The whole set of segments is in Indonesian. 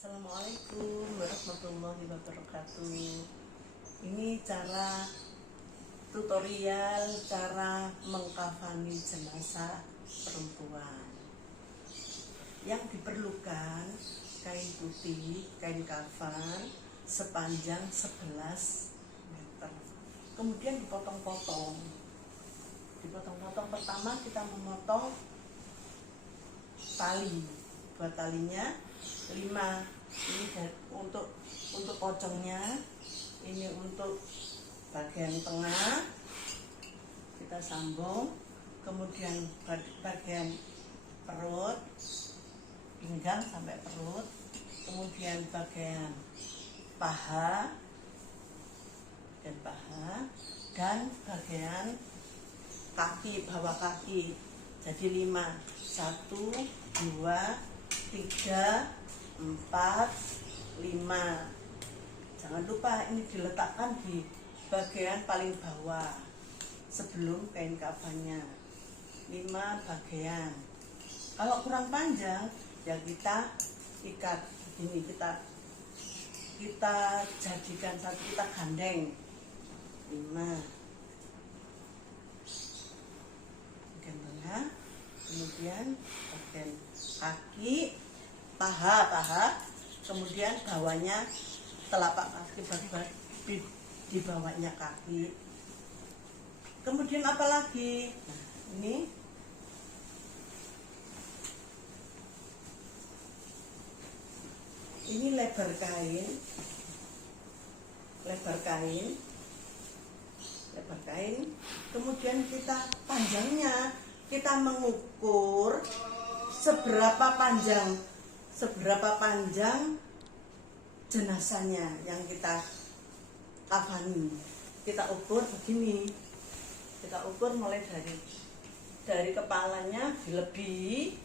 Assalamualaikum warahmatullahi wabarakatuh. Ini cara tutorial cara mengkafani jenazah perempuan. Yang diperlukan kain putih, kain kafan sepanjang 11 meter. Kemudian dipotong-potong. Pertama kita memotong tali. Buat talinya 5. Ini untuk pocongnya, ini untuk bagian tengah kita sambung, kemudian bagian perut, pinggang sampai perut, kemudian bagian paha dan bagian kaki, bawah kaki. Jadi 5, 1, 2, 3, 4, 5. Jangan lupa ini diletakkan di bagian paling bawah sebelum kain kafannya. 5 bagian. Kalau kurang panjang ya kita ikat begini, kita jadikan satu, kita gandeng 5 bagian tengah, kemudian bagian kaki, paha, kemudian bawahnya telapak kaki, di bawahnya kaki. Kemudian apa lagi? Nah, ini lebar kain, kemudian kita panjangnya, kita mengukur seberapa panjang jenazahnya yang kita kafani. Kita ukur begini, kita ukur mulai dari kepalanya dilebih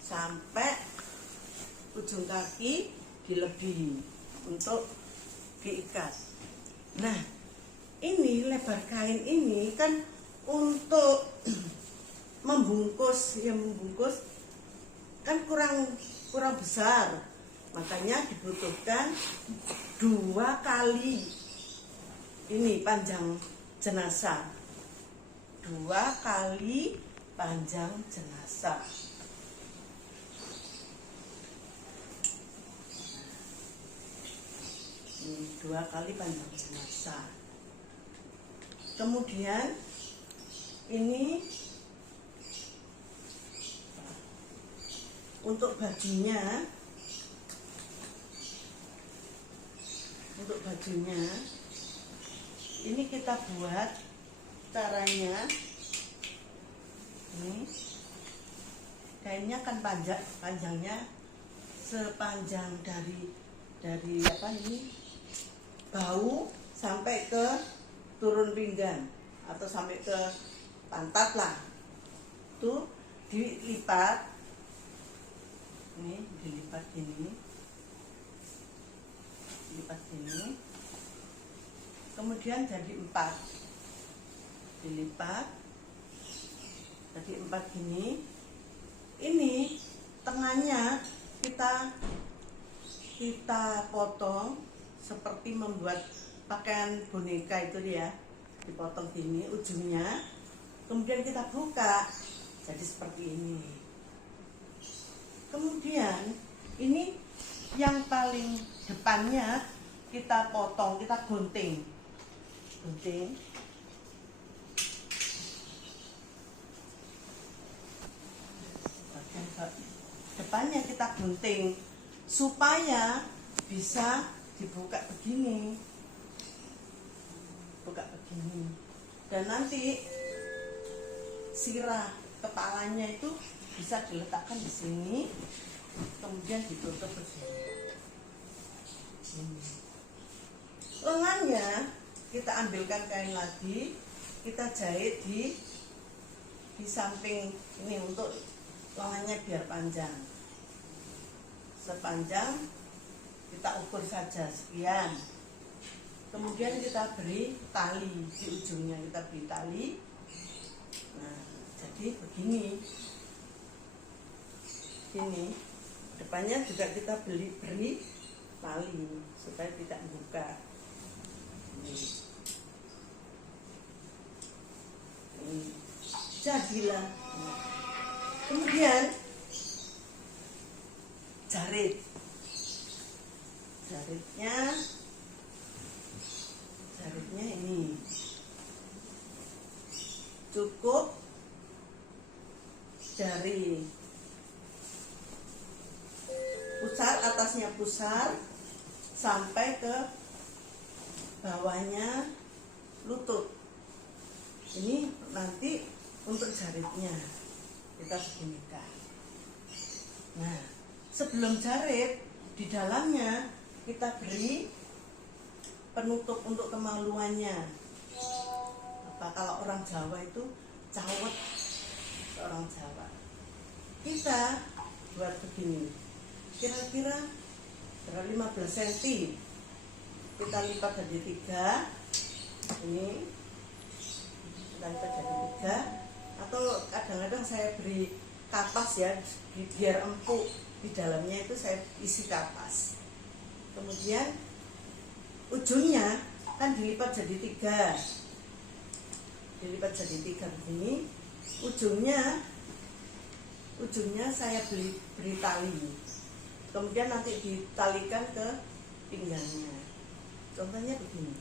sampai ujung kaki dilebih untuk diikat. Nah, ini lebar kain ini kan untuk membungkus kan kurang besar, makanya dibutuhkan 2 kali ini panjang jenazah, 2 kali panjang jenazah. Ini 2 kali panjang jenazah. Kemudian ini untuk bajunya ini kita buat caranya. Ini kainnya kan panjangnya sepanjang dari bahu sampai ke turun pinggang atau sampai ke pantat lah. Tuh dilipat. Ini dilipat gini, kemudian jadi 4, dilipat jadi 4 gini. Ini tengahnya kita potong seperti membuat pakaian boneka itu ya, dipotong gini ujungnya, kemudian kita buka jadi seperti ini. Kemudian ini yang paling depannya kita potong, kita gunting. Bagian depannya kita gunting supaya bisa dibuka begini. Dan nanti sirah kepalanya itu bisa diletakkan di sini, kemudian ditutup begini. Lengannya kita ambilkan kain lagi, kita jahit di samping ini untuk lengannya biar panjang. Sepanjang kita ukur saja sekian. Kemudian kita beri tali di ujungnya, kita beri tali. Nah, jadi begini. Depannya juga kita beri tali supaya tidak buka. Jadilah. Kemudian jaritnya ini cukup dari atasnya pusar sampai ke bawahnya lutut. Ini nanti untuk jaritnya kita beginikan. Nah, sebelum jarit di dalamnya kita beri penutup untuk kemaluannya. Apa kalau orang Jawa itu cawet, orang Jawa. Kita buat begini, kira-kira 15 cm. Kita lipat jadi 3. Ini kita lipat jadi 3. Atau kadang-kadang saya beri kapas ya, biar empuk. Di dalamnya itu saya isi kapas. Kemudian ujungnya kan dilipat jadi 3. Dilipat jadi 3 begini. Ujungnya saya beri tali. Kemudian nanti ditalikan ke pinggangnya. Contohnya begini.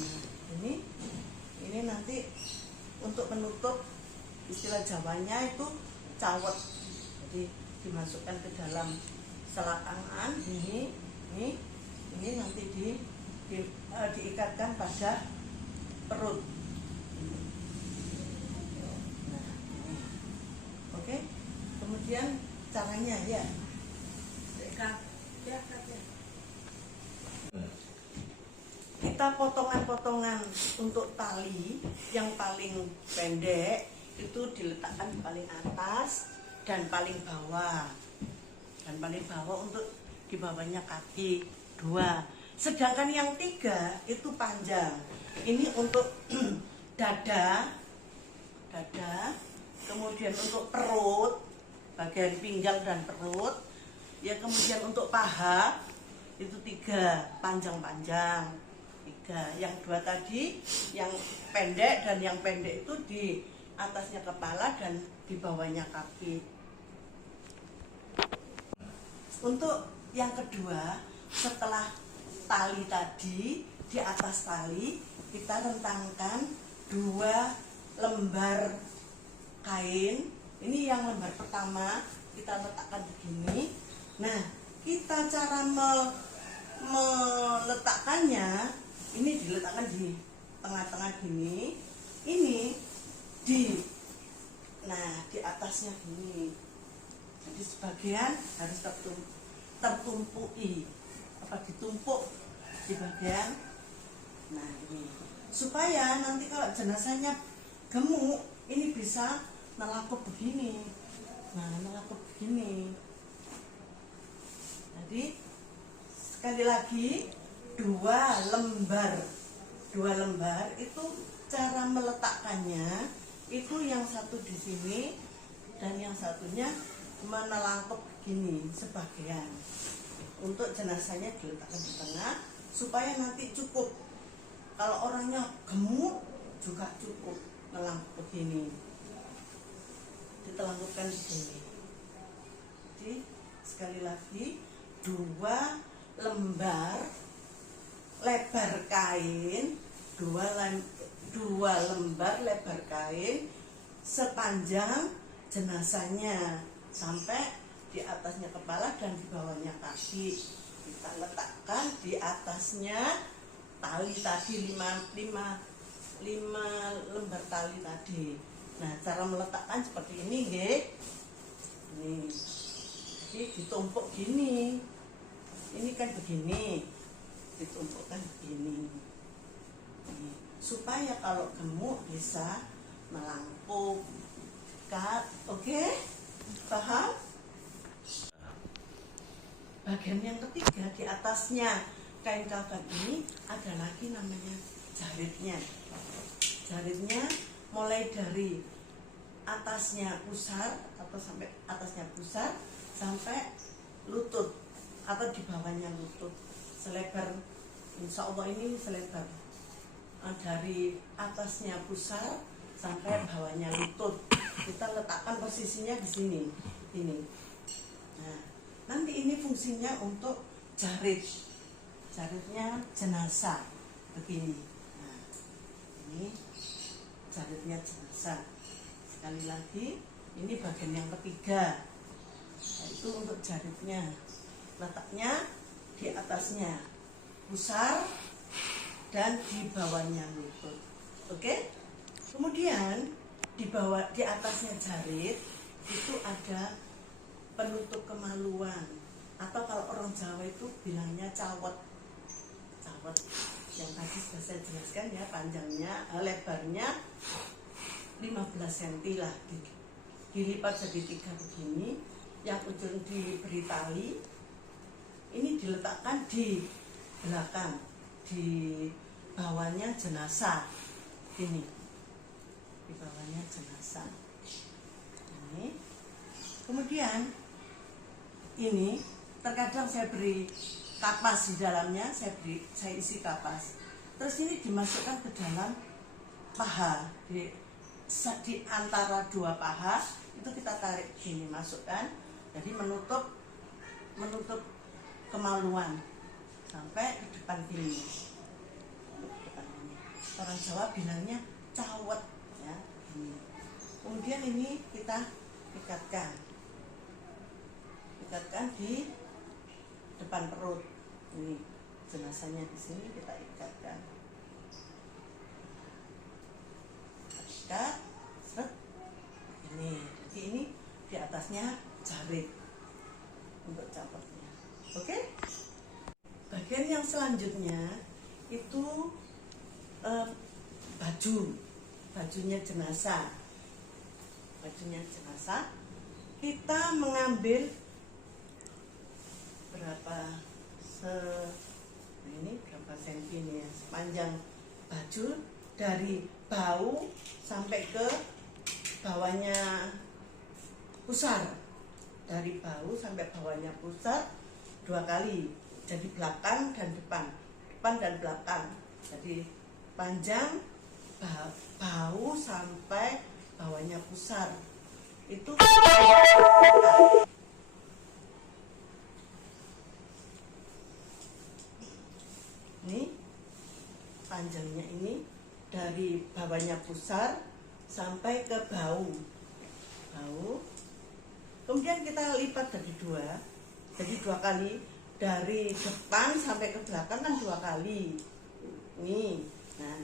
Nah, ini nanti untuk menutup, istilah Jawanya itu cawet. Jadi dimasukkan ke dalam selakangan ini nanti diikatkan pada perut. Nah, oke. Kemudian caranya ya. Kita potongan-potongan untuk tali yang paling pendek itu diletakkan di paling atas dan paling bawah. Dan paling bawah untuk di bawahnya kaki 2. Sedangkan yang 3 itu panjang. Ini untuk dada. Kemudian untuk perut, bagian pinggang dan perut. Ya, kemudian untuk paha itu 3 panjang-panjang. 3. Yang 2 tadi yang pendek, dan yang pendek itu di atasnya kepala dan di bawahnya kaki. Untuk yang kedua, setelah tali tadi, di atas tali kita rentangkan 2 lembar kain. Ini yang lembar pertama kita letakkan begini. Nah, kita cara meletakkannya, ini diletakkan di tengah-tengah gini. Ini di atasnya gini. Jadi sebagian harus tertumpui, ditumpuk di bagian. Nah, ini supaya nanti kalau jenazahnya gemuk, ini bisa nelakup begini. Nah, nelakup begini. Jadi sekali lagi 2 lembar itu cara meletakkannya itu yang satu di sini dan yang satunya menelangkup begini sebagian. Untuk jenazahnya diletakkan di tengah supaya nanti cukup. Kalau orangnya gemuk juga cukup melangkup begini. Ditelangkupkan begini. Jadi sekali lagi 2 lembar lebar kain, 2 lembar lebar kain sepanjang jenazahnya sampai di atasnya kepala dan di bawahnya kaki. Kita letakkan di atasnya tali tadi 5 lembar tali tadi. Nah, cara meletakkan seperti ini, nggih. Nih. Jadi ditumpuk gini. Ini kan begini. Ditumpukkan begini. Nih. Supaya kalau gemuk bisa melangkup. Oke? Paham? Bagian yang ketiga, di atasnya kain kafan ini ada lagi namanya jaritnya. Jaritnya mulai dari atasnya pusar atau sampai atasnya pusar sampai lutut atau di bawahnya lutut, selebar, insya Allah ini selebar dari atasnya pusar sampai bawahnya lutut. Kita letakkan posisinya di sini, ini. Nah, nanti ini fungsinya untuk jaritnya jenazah begini. Nah, ini jaritnya jenazah. Sekali lagi, ini bagian yang ketiga, yaitu untuk jaritnya. Letaknya di atasnya pusar dan di bawahnya lutut. Oke? Kemudian di atasnya jarit itu ada penutup kemaluan, atau kalau orang Jawa itu bilangnya cawet. Cawet yang tadi sudah saya jelaskan ya, panjangnya, lebarnya 15 cm lah, dilipat jadi 3 begini, yang ujung diberi tali, ini diletakkan di belakang, di bawahnya jenazah, ini di bawahnya jenazah ini. Kemudian ini terkadang saya beri kapas di dalamnya, saya isi kapas, terus ini dimasukkan ke dalam paha, di antara dua paha itu kita tarik gini, masukkan, jadi menutup kemaluan sampai ke depan gini. Orang Jawa bilangnya cawet ya. Kemudian ini kita ikatkan di depan perut. Ini jenazahnya di sini kita ikatkan. Ikat, seret. Ini, jadi ini di atasnya jarit untuk copotnya. Oke? Bagian yang selanjutnya itu bajunya jenazah. Bajunya jenazah kita mengambil berapa senti ini ya, sepanjang baju dari bahu sampai ke bawahnya pusar, dari bahu sampai bawahnya pusar 2 kali, jadi belakang dan depan dan belakang, jadi panjang bahu sampai bawahnya pusar itu ini panjangnya ini dari bawahnya pusar sampai ke bahu. Kemudian kita lipat jadi 2, jadi 2 kali, dari depan sampai ke belakang kan 2 kali. Nih, nah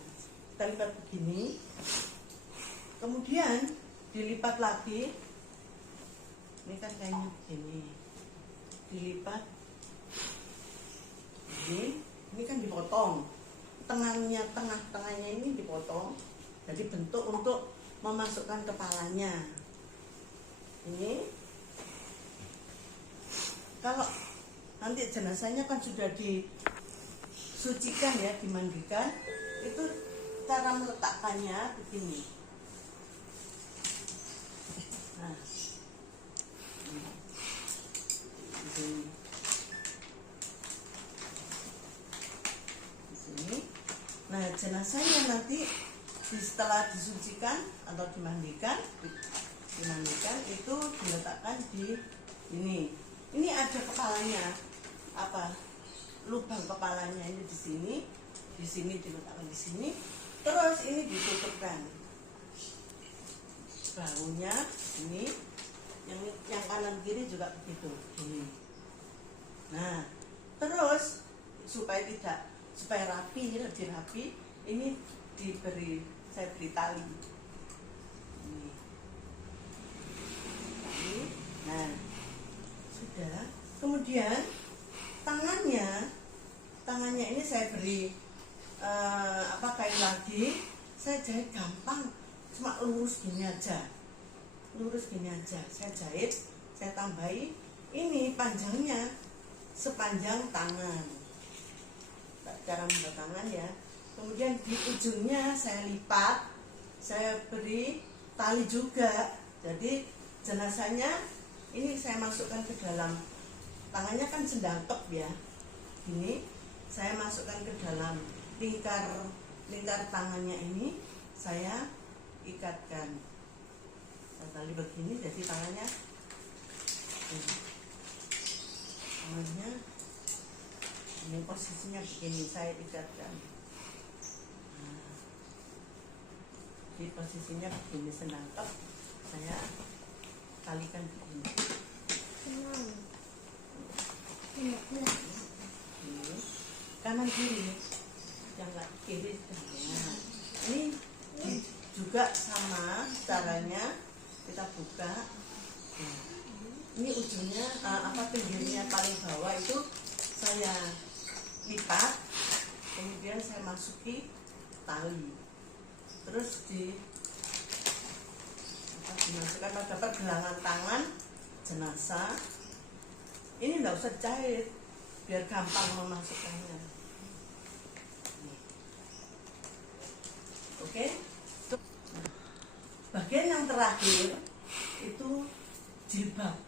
kita lipat begini, kemudian dilipat lagi. Ini kan kayaknya begini, dilipat ini kan dipotong tengahnya ini dipotong, jadi bentuk untuk memasukkan kepalanya. Ini kalau nanti jenazahnya kan sudah disucikan ya, dimandikan, itu cara meletakkannya begini. Nah, begini. Di sini. Nah, jenazahnya nanti setelah disucikan atau dimandikan itu diletakkan di ini. Ini ada kepalanya, lubang kepalanya ini di sini diletakkan di sini. Terus ini ditutupkan bahunya ini, yang kanan kiri juga begitu ini. Nah, terus supaya rapi, lebih rapi, ini saya beri tali. Ini. Nah, sudah. Kemudian tangannya ini saya beri kain lagi, saya jahit gampang, cuma lurus gini aja, saya jahit, saya tambahi ini panjangnya sepanjang tangan, cara membuat tangan ya. Kemudian di ujungnya saya lipat, saya beri tali juga. Jadi jenazahnya ini saya masukkan ke dalam, tangannya kan sendangkep ya, ini saya masukkan ke dalam lingkar tangannya ini, saya ikatkan tali begini, jadi tangannya ini posisinya begini, saya ikatkan. Di posisinya begini sendangkep, saya talikan begini. Ini kanan kiri, yang kiri. Nah, ini juga sama caranya, kita buka. Nah, ini ujungnya pinggirnya paling bawah itu saya lipat, kemudian saya masuki tali, terus dimasukkan pada pergelangan tangan jenazah. Ini enggak usah jahit biar gampang memasukkannya. Oke. Bagian yang terakhir itu jilbab.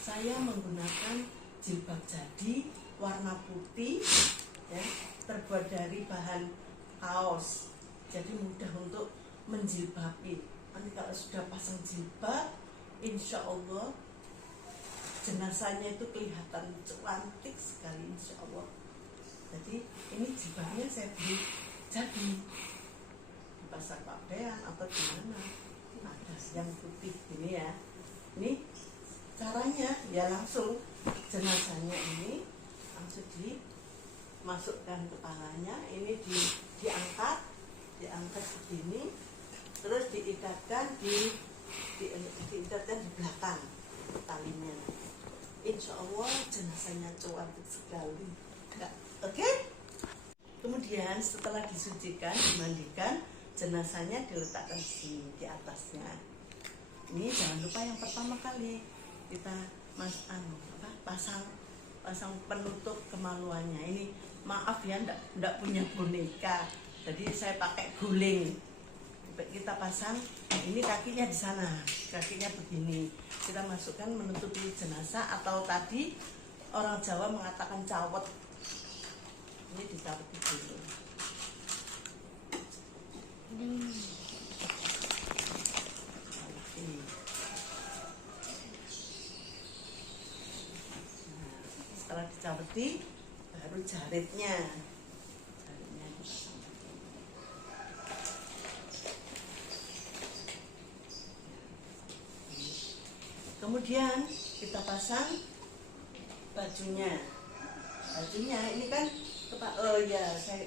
Saya menggunakan jilbab jadi warna putih ya, terbuat dari bahan kaos. Jadi mudah untuk menjilbabi. Nanti kalau sudah pasang jilbab, insya Allah jenazahnya itu kelihatan cantik sekali, insya Allah. Jadi ini jilbabnya saya beli jadi di pasar Pabean atau di mana, ada yang putih ini ya. Ini caranya ya, langsung jenazahnya ini langsung dimasukkan kepalanya, ini diangkat begini, terus diikatkan diikatkan di belakang talinya. Insya Allah jenazahnya cantik sekali. Oke? Kemudian setelah disucikan, dimandikan, jenazahnya diletakkan di atasnya. Ini jangan lupa yang pertama kali kita pasang penutup kemaluannya. Ini maaf ya, ndak punya boneka, jadi saya pakai guling. Kita pasang, ini kakinya di sana, kakinya begini. Kita masukkan menutupi jenazah, atau tadi orang Jawa mengatakan cawet. Ini dicawet dulu. Setelah dicaweti, baru jaritnya dipasang. Kemudian kita pasang bajunya. Bajunya ini kan saya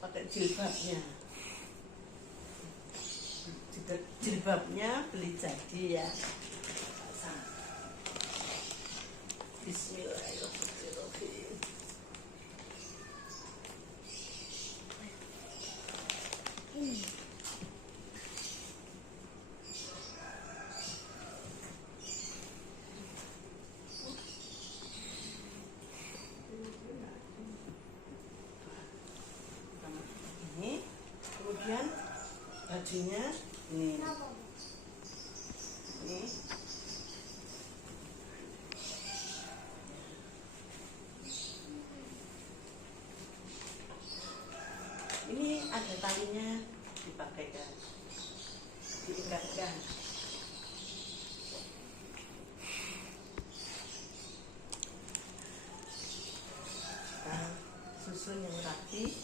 pakai jilbabnya. Jilbabnya beli jadi ya. Pasang. Bismillahirrahmanirrahim. Ini kemudian bajunya ini. Ini ada talinya, dipakaikan, diikatkan. Nah, susun yang rapi.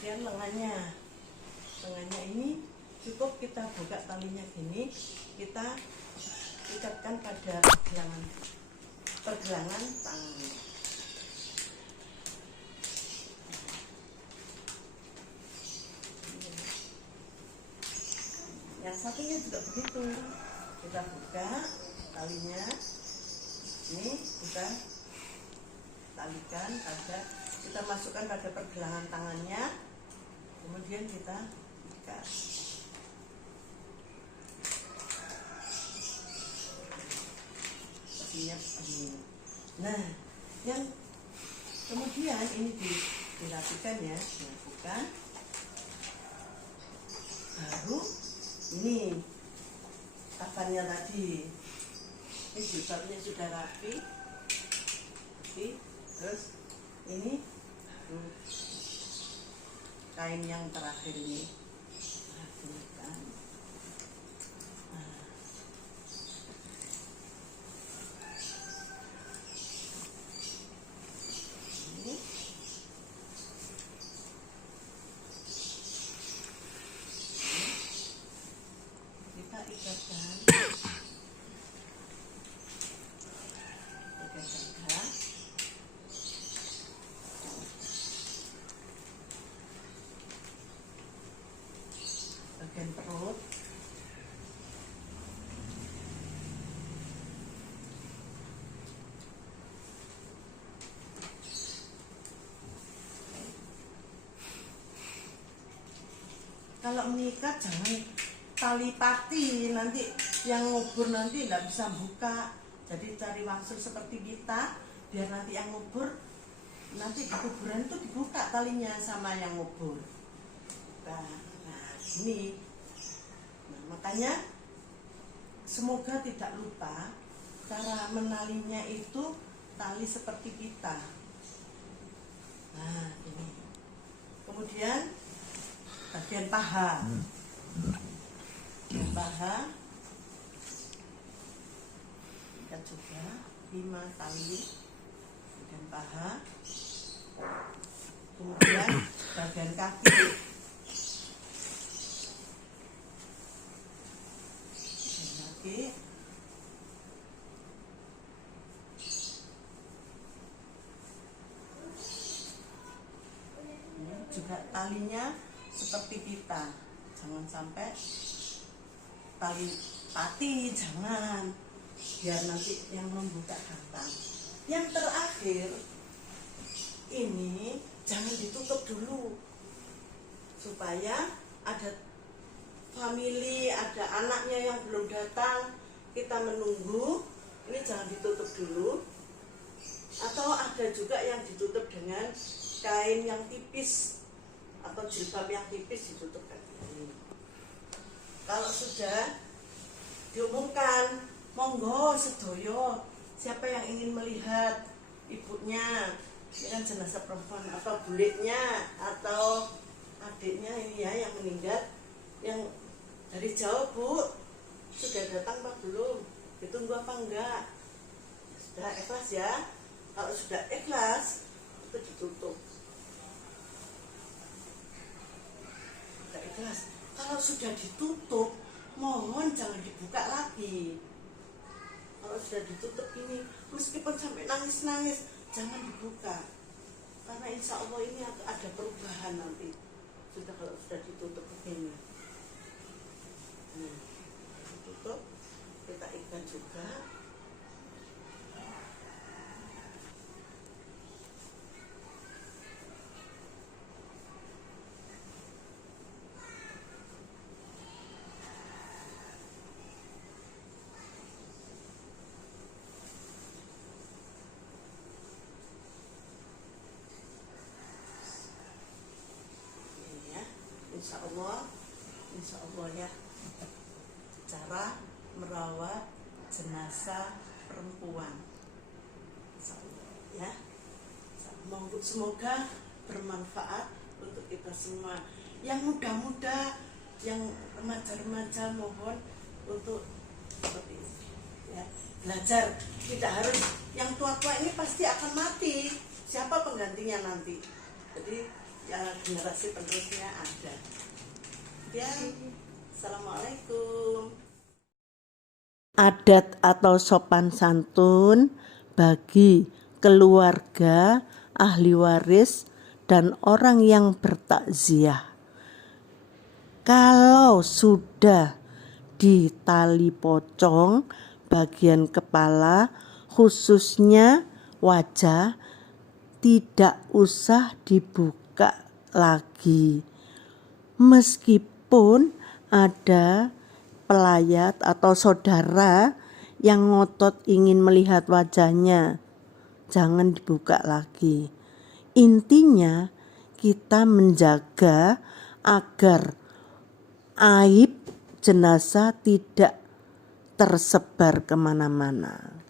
Kemudian lengannya ini cukup kita buka talinya gini, kita ikatkan pada pergelangan tangan. Yang satunya juga begitu, kita buka talinya, ini kita talikan kita masukkan pada pergelangan tangannya, kemudian kita ikat. Posisinya begini. Nah, yang kemudian ini dirapikan ya, dilakukan, baru Ini kafannya tadi, ini jilbabnya sudah rapi. Terus ini kain yang terakhir ini. Kita ikatkan dada, bagian perut, kalau mengikat jangan tali pati, nanti yang ngubur nanti nggak bisa buka. Jadi cari wangsel seperti kita, biar nanti yang ngubur, nanti di kuburan itu dibuka talinya sama yang ngubur. Nah ini, nah, makanya semoga tidak lupa cara menalinya itu tali seperti kita. Nah ini, kemudian bagian paha. Paha ikat juga 5 tali bagian paha. Kemudian bagian kaki, ini juga talinya seperti kita, jangan sampai tali pati, jangan, biar nanti yang membuka gampang. Yang terakhir ini jangan ditutup dulu, supaya ada family, ada anaknya yang belum datang, kita menunggu. Ini jangan ditutup dulu, atau ada juga yang ditutup dengan kain yang tipis atau jilbab yang tipis, ditutup kayak gini. Kalau sudah diumumkan, monggo sedoyo, siapa yang ingin melihat ibunya, ini kan jenazah perempuan, atau buliknya, atau adiknya ini ya yang meninggal, yang dari jauh, Bu, sudah datang apa belum, ditunggu apa enggak, sudah ikhlas ya. Kalau sudah ikhlas itu ditutup, sudah ikhlas. Kalau sudah ditutup, mohon jangan dibuka lagi. Kalau sudah ditutup ini, meskipun sampai nangis-nangis, jangan dibuka, karena insya Allah ini ada perubahan nanti. Sudah, kalau sudah ditutup begini, ditutup, kita ikat juga. Insya Allah ya, cara merawat jenazah perempuan, insya Allah ya. Semoga bermanfaat untuk kita semua. Yang muda-muda, yang remaja-remaja, mohon untuk seperti ini ya, belajar. Tidak harus yang tua-tua ini pasti akan mati, siapa penggantinya nanti. Jadi ya, generasi penerusnya ada. Ya, assalamualaikum. Adat atau sopan santun bagi keluarga, ahli waris, dan orang yang bertakziah. Kalau sudah di tali pocong bagian kepala, khususnya wajah, tidak usah dibuka lagi. Meskipun ada pelayat atau saudara yang ngotot ingin melihat wajahnya, jangan dibuka lagi. Intinya kita menjaga agar aib jenazah tidak tersebar kemana-mana.